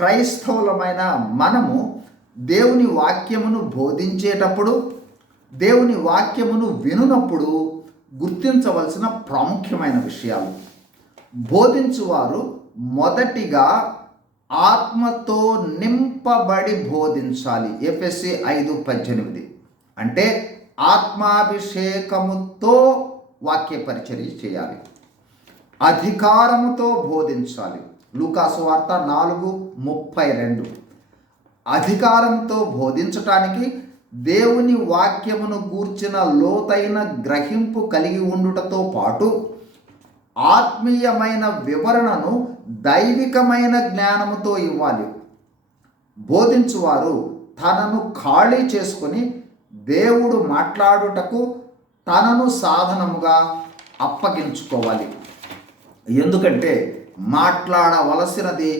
క్రైస్తవులమైన మనము దేవుని వాక్యమును బోధించేటప్పుడు, దేవుని వాక్యమును వినునప్పుడు గుర్తించవలసిన ప్రాముఖ్యమైన విషయాలు. బోధించువారు మొదటిగా ఆత్మతో నింపబడి బోధించాలి. ఎఫెసీ 5:18. అంటే ఆత్మాభిషేకముతో వాక్య పరిచర్య చేయాలి, అధికారముతో బోధించాలి. లూకాసు వార్త 4:32. అధికారంతో బోధించటానికి దేవుని వాక్యమును గూర్చిన లోతైన గ్రహింపు కలిగి ఉండుటతో పాటు ఆత్మీయమైన వివరణను దైవికమైన జ్ఞానముతో ఇవ్వాలి. బోధించువారు తనను ఖాళీ చేసుకొని దేవుడు మాట్లాడుటకు తనను సాధనముగా అప్పగించుకోవాలి. ఎందుకంటే మాట్లాడవలసినది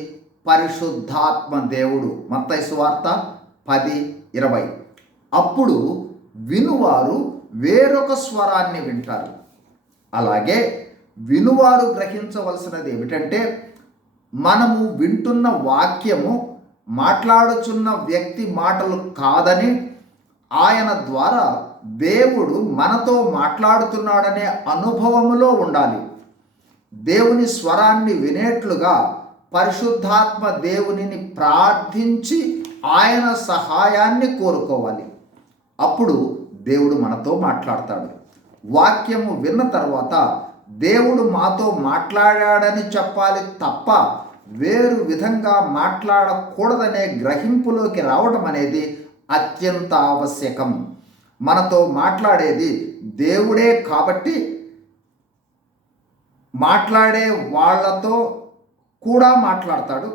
పరిశుద్ధాత్మ దేవుడు. మత్తయి సువార్త 10:20. అప్పుడు వినువారు వేరొక స్వరాన్ని వింటారు. అలాగే వినువారు గ్రహించవలసినది ఏమిటంటే, మనము వింటున్న వాక్యము మాట్లాడుచున్న వ్యక్తి మాటలు కాదని, ఆయన ద్వారా దేవుడు మనతో మాట్లాడుతున్నాడనే అనుభవములో ఉండాలి. దేవుని స్వరాన్ని వినేట్లుగా పరిశుద్ధాత్మ దేవునిని ప్రార్థించి ఆయన సహాయాన్ని కోరుకోవాలి. అప్పుడు దేవుడు మనతో మాట్లాడతాడు. వాక్యము విన్న తర్వాత దేవుడు మాతో మాట్లాడాడని చెప్పాలి తప్ప వేరు విధంగా మాట్లాడకూడదనే గ్రహింపులోకి రావడం అనేది అత్యంత ఆవశ్యకం. మనతో మాట్లాడేది దేవుడే కాబట్టి మాట్లాడే వాళ్ళతో కూడా మాట్లాడతాడు,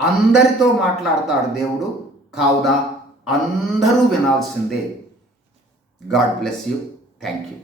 అందరితో మాట్లాడతాడు దేవుడు. కావున అందరూ వినాల్సిందే. God bless you. Thank you.